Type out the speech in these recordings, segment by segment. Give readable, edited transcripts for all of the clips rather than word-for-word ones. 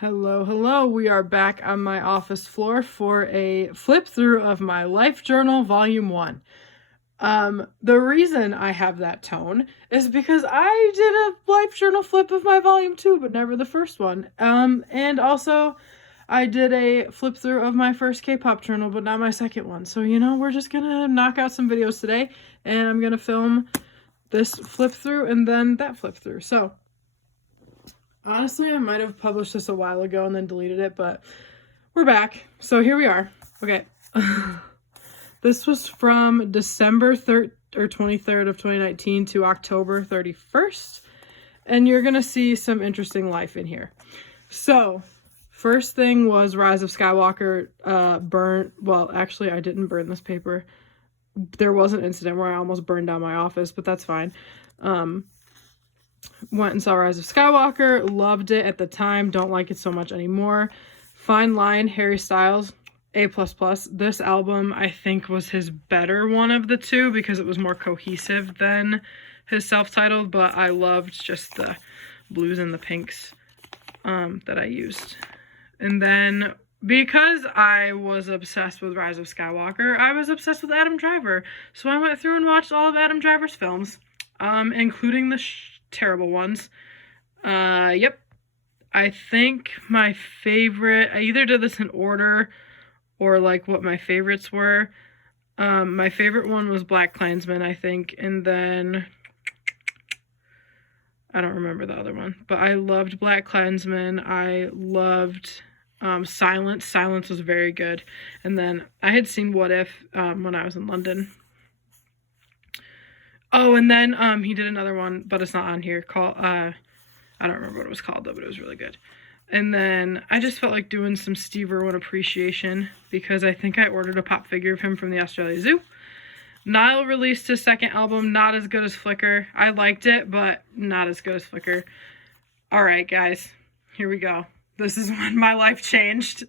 Hello, hello. We are back on my office floor for a flip through of my Life Journal Volume 1. The reason I have that tone is because I did a Life Journal flip of my Volume 2, but never the first one. And also I did a flip through of my first K-pop journal, but not my second one. So, we're just gonna knock out some videos today, and I'm gonna film this flip through and then that flip through. So, honestly, I might have published this a while ago and then deleted it, but we're back. So here we are. Okay. This was from December 3rd or 23rd of 2019 to October 31st. And you're going to see some interesting life in here. So, first thing was Rise of Skywalker burnt. Well, actually, I didn't burn this paper. There was an incident where I almost burned down my office, but that's fine. Went and saw Rise of Skywalker, loved it at the time, don't like it so much anymore. Fine Line, Harry Styles, A++. This album, I think, was his better one of the two because it was more cohesive than his self-titled, but I loved just the blues and the pinks that I used. And then, because I was obsessed with Rise of Skywalker, I was obsessed with Adam Driver. So I went through and watched all of Adam Driver's films, including the terrible ones. Yep. I think my favorite, I either did this in order or like what my favorites were. My favorite one was BlacKkKlansman, I think, and then I don't remember the other one, but I loved BlacKkKlansman. I loved Silence. Silence was very good. And then I had seen What If when I was in London. Oh, and then he did another one, but it's not on here, called, I don't remember what it was called, though, but it was really good. And then I just felt like doing some Steve Irwin appreciation, because I think I ordered a pop figure of him from the Australia Zoo. Niall released his second album, not as good as Flicker. I liked it, but not as good as Flicker. Alright, guys, here we go. This is when my life changed.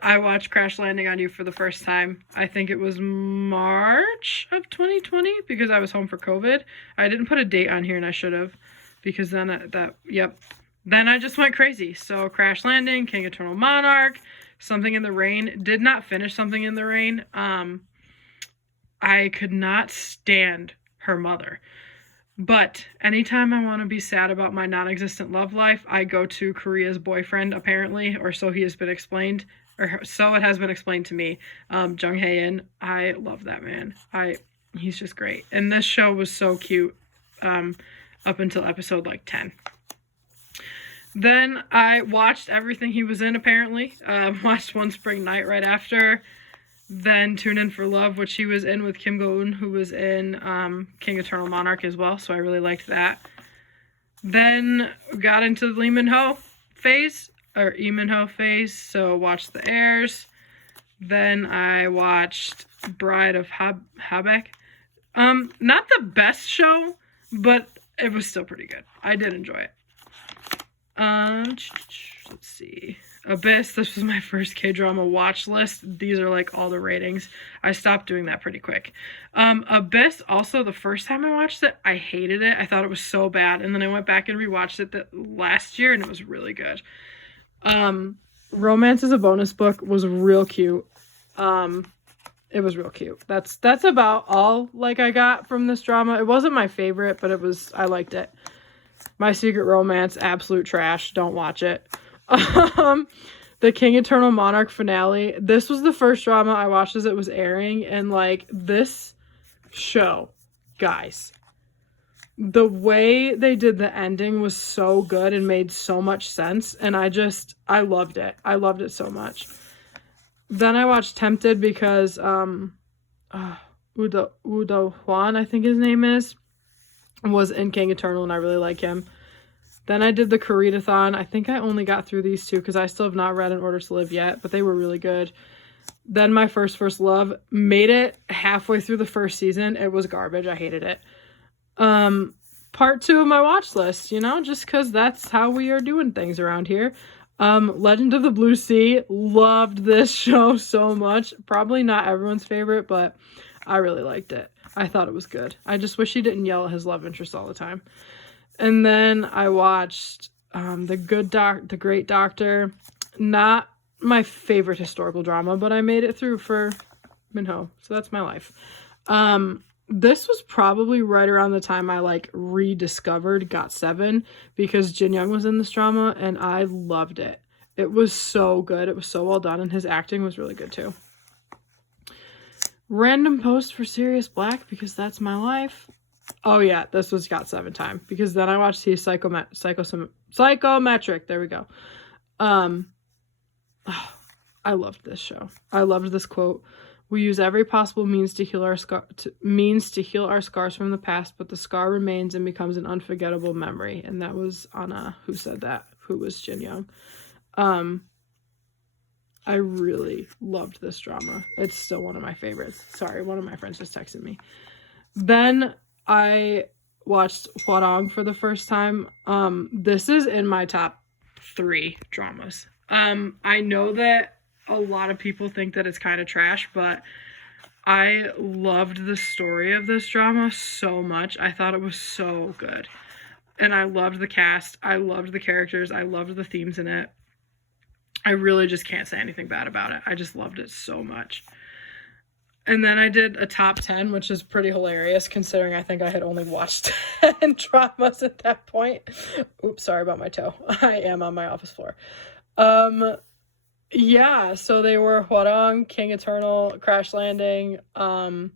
I watched Crash Landing on You for the first time. I think it was March of 2020 because I was home for COVID. I didn't put a date on here and I should have, because then Then I just went crazy. So Crash Landing, King Eternal Monarch, Something in the Rain. Did not finish Something in the Rain. I could not stand her mother. But anytime I want to be sad about my non-existent love life, I go to Korea's boyfriend, apparently, or so he has been explained. Or so it has been explained to me. Jung Hae-in, I love that man. He's just great. And this show was so cute up until episode like 10. Then I watched everything he was in, apparently. Watched One Spring Night right after. Then Tune In for Love, which he was in with Kim Go-eun, who was in King Eternal Monarch as well. So I really liked that. Then got into the Lee Min-ho phase. Or Lee Min-ho phase, so watched The Heirs. Then I watched Bride of Habaek. Not the best show, but it was still pretty good. I did enjoy it. Let's see. Abyss, this was my first K-drama watch list. These are like all the ratings. I stopped doing that pretty quick. Abyss, also the first time I watched it, I hated it. I thought it was so bad. And then I went back and rewatched it last year and it was really good. Romance is a Bonus Book was real cute. It was real cute. That's about all like I got from this drama. It wasn't my favorite, but I liked it. My Secret Romance, absolute trash. Don't watch it. The King Eternal Monarch finale. This was the first drama I watched as it was airing, and like this show, guys, the way they did the ending was so good and made so much sense, and I loved it. I loved it so much. Then I watched Tempted because Udo Hwan, I think his name was in King Eternal, and I really like him. Then I did the Koreadathon. I think I only got through these two because I still have not read In Order to Live yet, but they were really good. Then My First Love, made it halfway through the first season. It was garbage. I hated it. Part 2 of my watch list, just because that's how we are doing things around here. Legend of the Blue Sea, loved this show so much. Probably not everyone's favorite, but I really liked it. I thought it was good. I just wish he didn't yell at his love interest all the time. And then I watched The Great Doctor. Not my favorite historical drama, but I made it through for Minho, so that's my life. This was probably right around the time I like rediscovered Got7 because Jin Young was in this drama and I loved it. It was so good. It was so well done and his acting was really good too. Random post for Sirius Black because that's my life. Oh yeah, this was Got7 time because then I watched his Psychometric. There we go. I loved this show. I loved this quote. We use every possible means to heal our scars from the past, but the scar remains and becomes an unforgettable memory. And that was Anna who said that, who was Jin Young. I really loved this drama. It's still one of my favorites. Sorry, one of my friends just texted me. Then I watched Hwarang for the first time. This is in my top 3 dramas. I know that a lot of people think that it's kind of trash, but I loved the story of this drama so much. I thought it was so good. And I loved the cast. I loved the characters. I loved the themes in it. I really just can't say anything bad about it. I just loved it so much. And then I did a top 10, which is pretty hilarious considering I think I had only watched 10 dramas at that point. Oops, sorry about my toe. I am on my office floor. Yeah, so they were Hwarang, King Eternal, Crash Landing, Something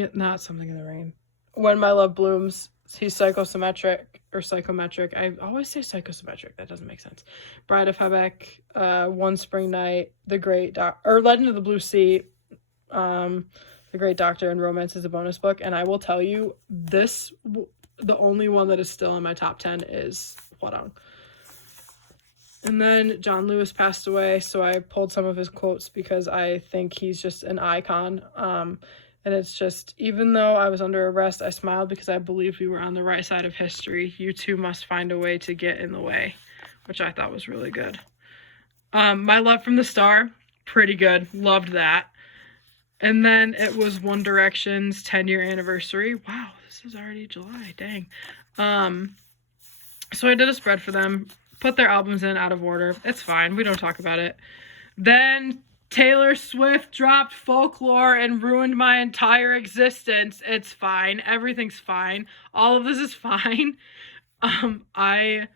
in the Rain. When My Love Blooms, he's Psychometric. I always say Psychometric, that doesn't make sense. Bride of Hebeck, One Spring Night, Legend of the Blue Sea, The Great Doctor, and Romance is a Bonus Book. And I will tell you, the only one that is still in my top 10 is Hwarang. And then John Lewis passed away, so I pulled some of his quotes because I think he's just an icon. And it's just, even though I was under arrest, I smiled because I believed we were on the right side of history. You too must find a way to get in the way, which I thought was really good. My Love from the Star, pretty good. Loved that. And then it was One Direction's 10-year anniversary. Wow, this is already July. Dang. So I did a spread for them. Put their albums in out of order. It's fine. We don't talk about it. Then Taylor Swift dropped Folklore and ruined my entire existence. It's fine. Everything's fine. All of this is fine. I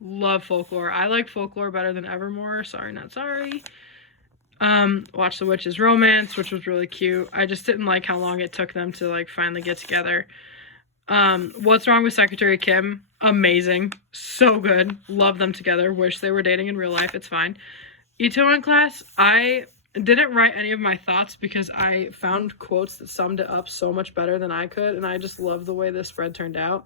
love Folklore. I like Folklore better than Evermore. Sorry, not sorry. Watched The Witch's Romance, which was really cute. I just didn't like how long it took them to like finally get together. What's Wrong with Secretary Kim? Amazing. So good. Love them together. Wish they were dating in real life. It's fine. Itaewon Class, I didn't write any of my thoughts because I found quotes that summed it up so much better than I could, and I just love the way this spread turned out.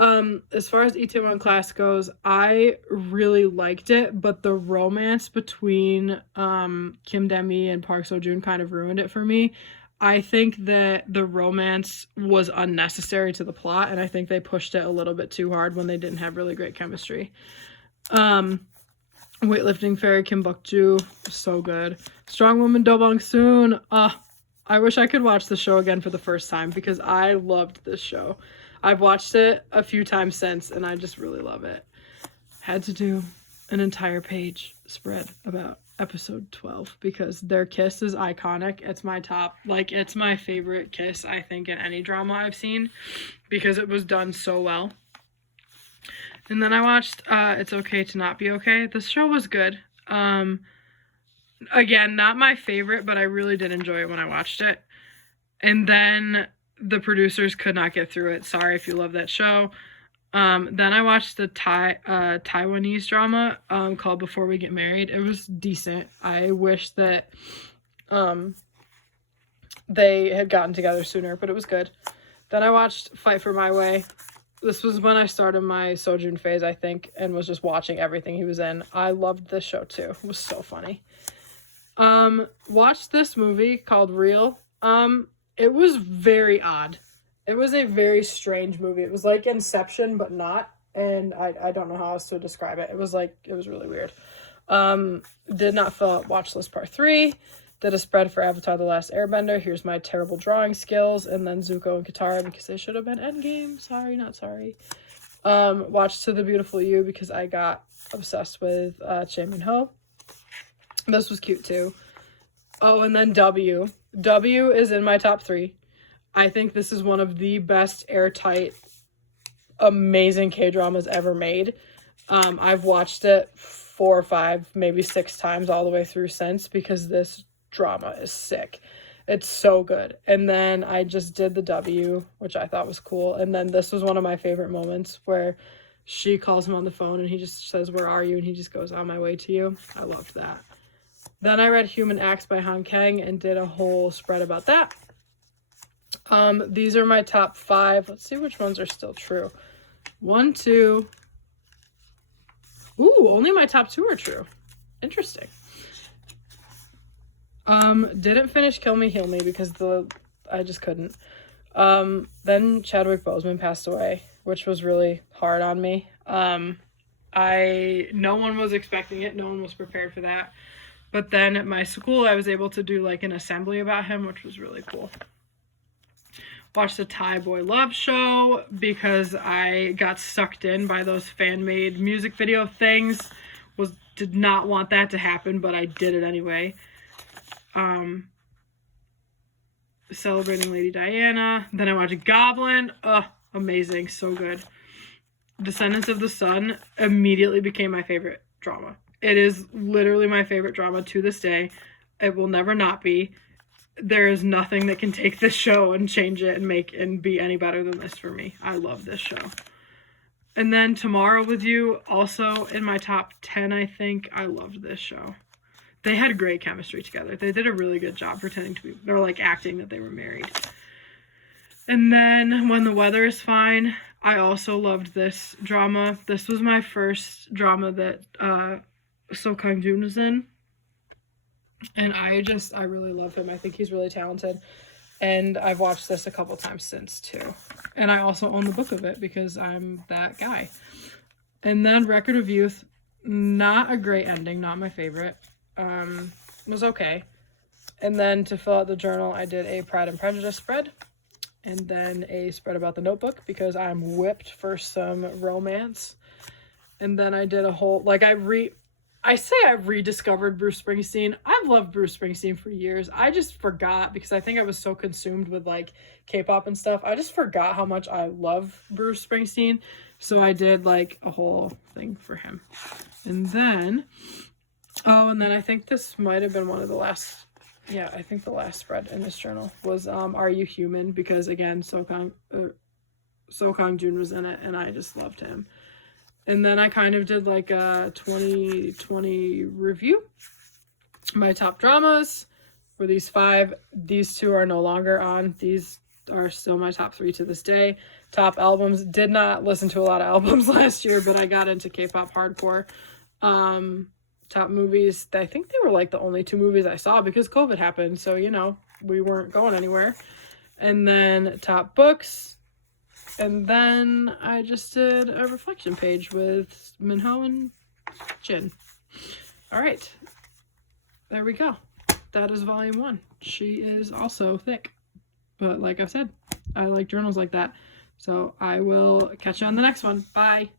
As far as Itaewon Class goes, I really liked it, but the romance between Kim Demi and Park Seo-joon kind of ruined it for me. I think that the romance was unnecessary to the plot, and I think they pushed it a little bit too hard when they didn't have really great chemistry. Weightlifting Fairy Kim Bok-joo, so good. Strong Woman Do Bong-soon, I wish I could watch the show again for the first time because I loved this show. I've watched it a few times since, and I just really love it. Had to do an entire page spread about episode 12 because their kiss is iconic. It's my top, it's my favorite kiss, I think, in any drama I've seen because it was done so well. And then I watched It's Okay to Not Be Okay. This show was good. Again, not my favorite, but I really did enjoy it when I watched it. And then the producers could not get through it. Sorry if you love that show. Then I watched the Taiwanese drama called Before We Get Married. It was decent. I wish that they had gotten together sooner, but it was good. Then I watched Fight for My Way. This was when I started my Seo-joon phase, I think, and was just watching everything he was in. I loved this show too. It was so funny. Watched this movie called Real. It was very odd. It was a very strange movie. It was like Inception, but not. And I don't know how else to describe it. It was really weird. Did not fill out watch list part 3. Did a spread for Avatar The Last Airbender. Here's my terrible drawing skills. And then Zuko and Katara because they should have been Endgame. Sorry, not sorry. Watched To the Beautiful You because I got obsessed with Chae Min-ho. This was cute too. Oh, and then W. W is in my top 3. I think this is one of the best airtight, amazing K-dramas ever made. I've watched it 4 or 5, maybe 6 times all the way through since because this drama is sick. It's so good. And then I just did the W, which I thought was cool. And then this was one of my favorite moments where she calls him on the phone and he just says, "Where are you?" And he just goes, "On my way to you." I loved that. Then I read Human Acts by Han Kang and did a whole spread about that. These are my top 5. Let's see which ones are still true. 1, 2. Ooh, only my top 2 are true. Interesting. Didn't finish Kill Me, Heal Me because I just couldn't. Then Chadwick Boseman passed away, which was really hard on me. No one was expecting it. No one was prepared for that. But then at my school, I was able to do like an assembly about him, which was really cool. Watched the Thai Boy Love Show because I got sucked in by those fan-made music video things. Did not want that to happen, but I did it anyway. Celebrating Lady Diana. Then I watched Goblin. Amazing. So good. Descendants of the Sun immediately became my favorite drama. It is literally my favorite drama to this day. It will never not be. There is nothing that can take this show and change it and be any better than this for me. I love this show. And then Tomorrow with You, also in my top 10, I think. I loved this show. They had great chemistry together. They did a really good job pretending to be, or like acting that they were married. And then When the Weather is Fine, I also loved this drama. This was my first drama that So Kang-joon was in. And I really love him. I think he's really talented. And I've watched this a couple times since too. And I also own the book of it because I'm that guy. And then Record of Youth, not a great ending, not my favorite. Was okay. And then to fill out the journal, I did a Pride and Prejudice spread. And then a spread about The Notebook because I'm whipped for some romance. And then I did a whole, I've rediscovered Bruce Springsteen. I've loved Bruce Springsteen for years. I just forgot because I think I was so consumed with like K-pop and stuff. I just forgot how much I love Bruce Springsteen. So I did like a whole thing for him. And then I think this might have been one of the last, I think the last spread in this journal was Are You Human? Because again, So Kang-joon was in it and I just loved him. And then I kind of did like a 2020 review. My top dramas were these 5. These 2 are no longer on. These are still my top 3 to this day. Top albums. Did not listen to a lot of albums last year, but I got into K-pop hardcore. Top movies. I think they were like the only 2 movies I saw because COVID happened. So, we weren't going anywhere. And then top books. And then I just did a reflection page with Minho and Jin. All right. There we go. That is volume 1. She is also thick. But like I said, I like journals like that. So I will catch you on the next one. Bye.